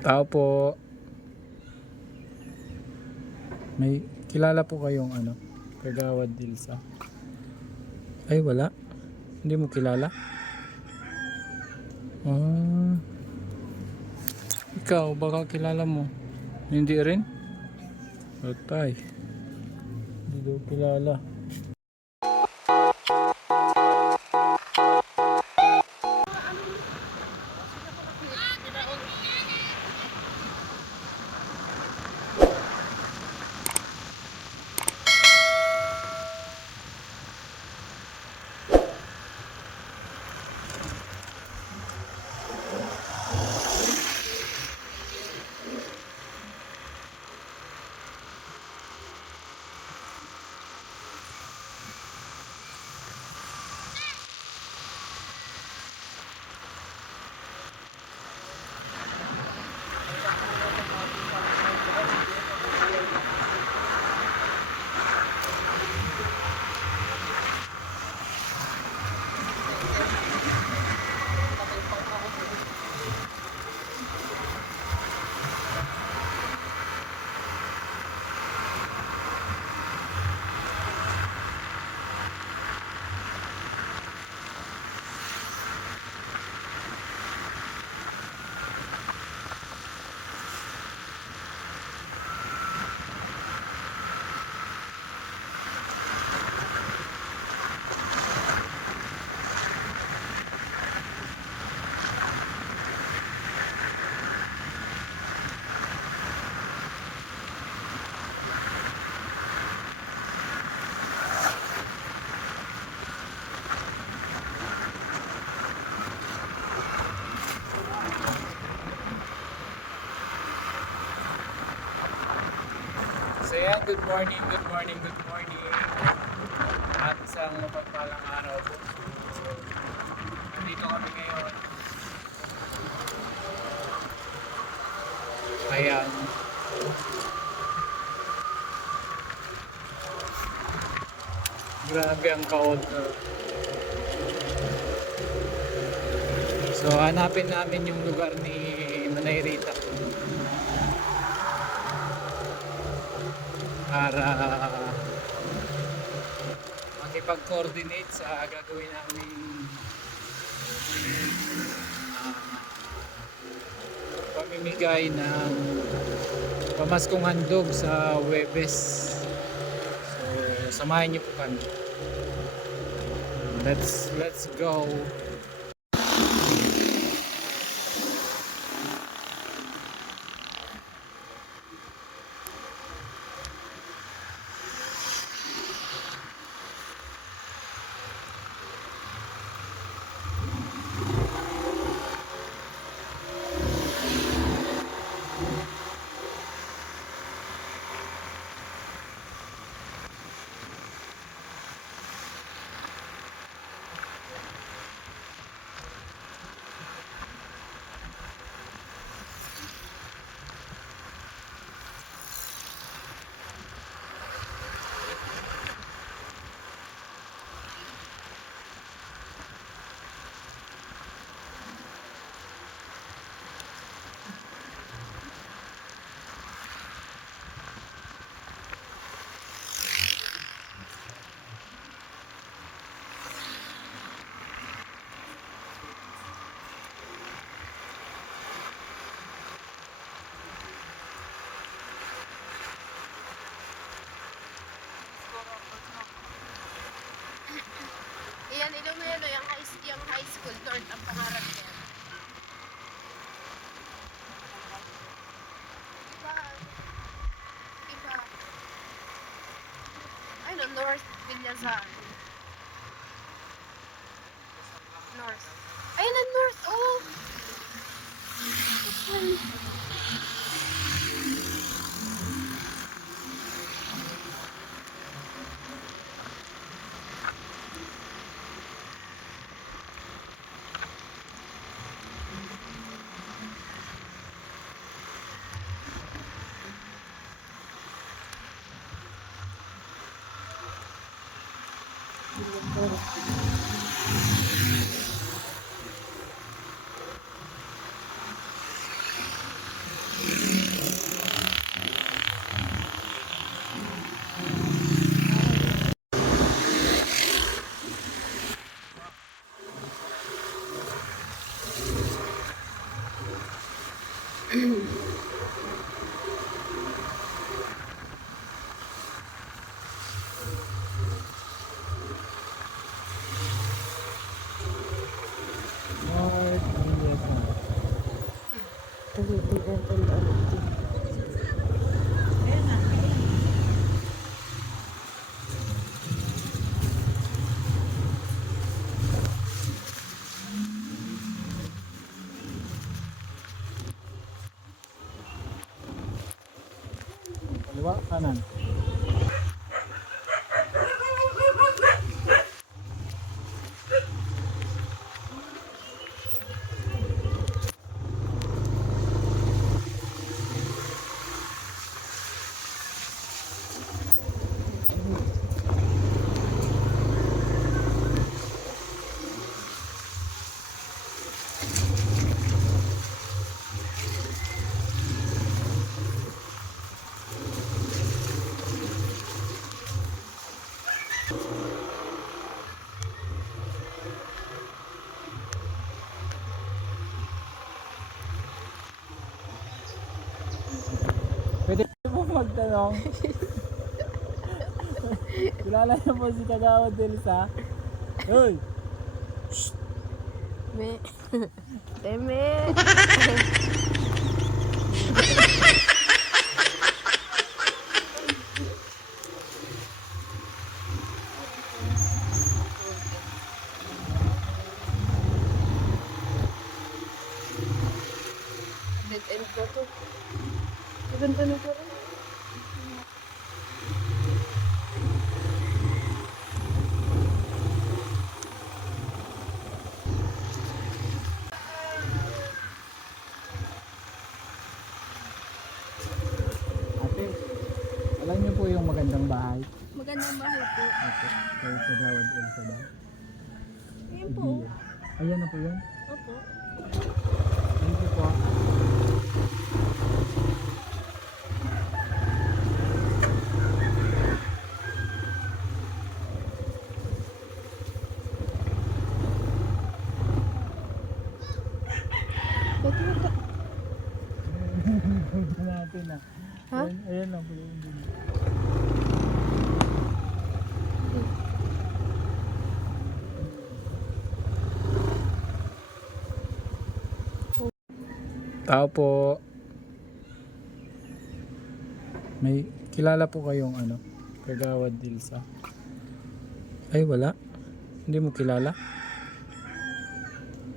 Tao po. May kilala po kayong Kagawad Dilsa? Ay wala. Hindi mo kilala? Ah, ikaw baka kilala mo. Hindi rin? Patay. Hindi daw kilala. So yan, good morning, good morning, good morning. At isang mapagpalang araw po. So, nandito kami ngayon. Ayan. Grabe ang kaod. So hanapin namin yung lugar ni Nanay Rita para makipag-coordinate sa gagawin namin pamimigay ng pamaskong handog sa Huwebes. So samahan niyo po kami. Let's go. Yan, Ilumeno, yung high school, third ang pangarap niya. Iba, iba. Ay, no, North Villazar. North. Ayun na, North, oh! North Villasan. Tandaan natin. Kaliwa, kanan. Pwede po magtanong. Kilala niyo po si Kagawad Delsa? Hoy! Me. Teme. Dead end ko to. Maganda na po rin. Ate, alam niyo po yung magandang bahay? Magandang bahay po. Ate, kay Kagawad Elsa ba? Ayun po. Ayan na po yun? Opo. Thank you po. Natin na. Ha? Ayan lang po yung bili. Tao po. May kilala po kayong ano? Kagawad Dilsa. Ay wala. Hindi mo kilala?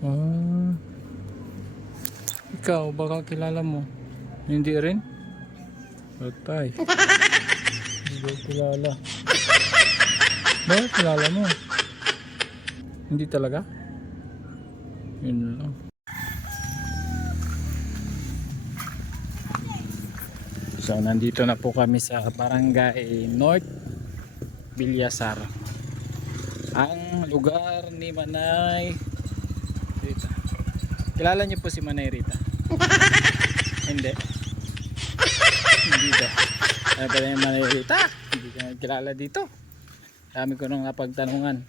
Ah. Ikaw baka kilala mo. Hindi rin? Patay. Hindi ko kilala. Bakit kilala mo? Hindi talaga? Yun lang. So nandito na po kami sa Barangay North Villasan. Ang lugar ni Manay Rita. Kilala niyo po si Manay Rita? Hindi. Hindi ba? Ano ba yung Manay Rita? Hindi ka kilala dito. Dami ko nang napagtanungan.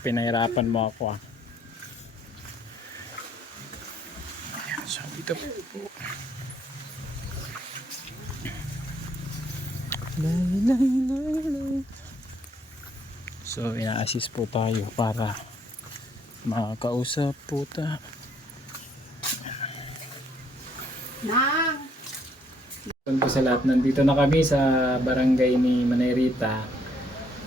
Pinahirapan mo ako ah. So dito po. So ina-assist po tayo para makakausap po ta. Nang! Po sa lahat, nandito na kami sa barangay ni Manay Rita.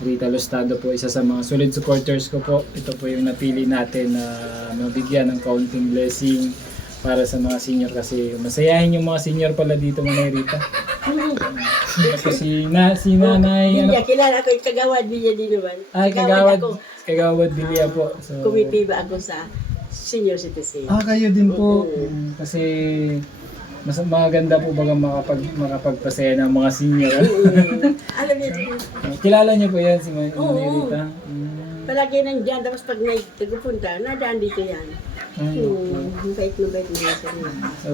Rita Lostado po, isa sa mga solid supporters ko po. Ito po yung napili natin na mabigyan ng kaunting blessing para sa mga senior kasi masayahin yung mga senior pala dito Manay Rita. Kasi si nanay Bilya, kilala ko yung Kagawad Bilya din naman. Ay, Kagawad Bilya po. So, Committee ba ako sa senior citizen? kayo din po. Kasi mas maganda po baga makapagpasaya ng mga senior. Alam niyo, Kilala niyo po yan si Manay Oo. Rita? palagi nandiyan, tapos pag may tagupunta, nadaan dito yan. Bait niya sa niya. So,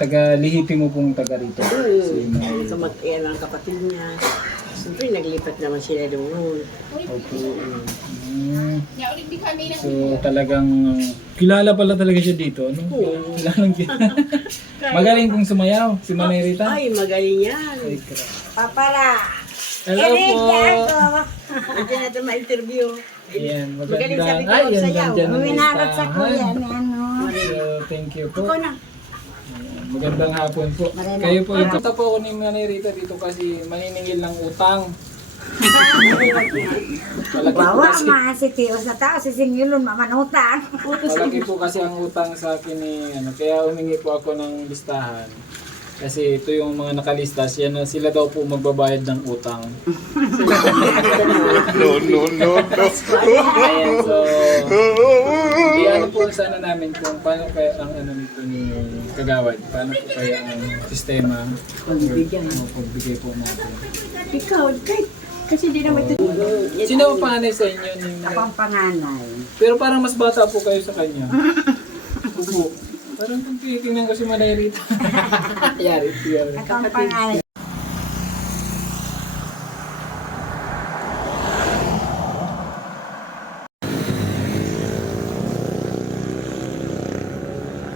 taga-lihiti mo pong taga rito. Si Manay Rita. Kamag-ayan ang kapatid niya. Siyempre, naglipat naman sila doon. Opo. So talagang kilala pala talaga siya dito, no? Oo. Kilalang Magaling pong sumayaw si Manay Rita. Ay, magaling yan. Ay, grabe. Papara. Hello po. Nandiyan natin ma-interview. Ayan, Magaling sa magandang. biglaw Ay, yan, sayaw. nandyan ang Uminarot sa listahan. kuya ni ano. So, thank you po. Ikaw na. Ayan, magandang hapon po. Maraming Kayo po, ito po ako ni Manay Rita dito kasi maniningil ng utang. Malaki po Bawa kasi, si Tio sa tao, si Singyulon, mamanutang. malaki po kasi ang utang sa akin ni kaya humingi po ako ng listahan. Kasi ito yung mga nakalista, sila daw po magbabayad ng utang. Ayan, so, ano po sa namin kung paano kaya ang nito ni Kagawad, paano po kaya ang sistema Pagbigay. pagbigay po natin. Ikaw, kasi di naman ito. Sino ang panganay sa inyo? Ako ang panganay. Pero parang mas bata po kayo sa kanya. Opo. Parang kung titingnan ko si Manay Rita. Yari. Ako ang panganay.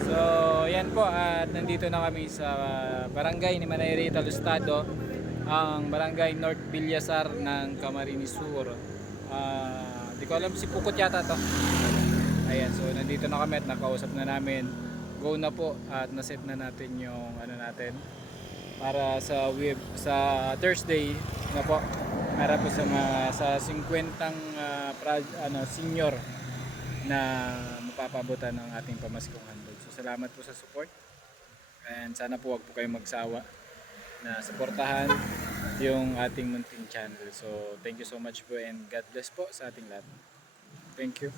So, yan po at nandito na kami sa barangay ni Manay Rita Lustado, ang barangay North Villasar ng Camarines Sur. Di ko alam si Pukot yata to. Ayan, so nandito na kami at nakausap na namin. Go na po at naset na natin yung natin para sa Thursday na po. Para po sa 50 senior na mapapabutan ng ating pamaskong handog. So salamat po sa support. And sana po wag po kayong magsawa na suportahan yung ating munting channel. So thank you so much po and God bless po sa ating lahat. Thank you.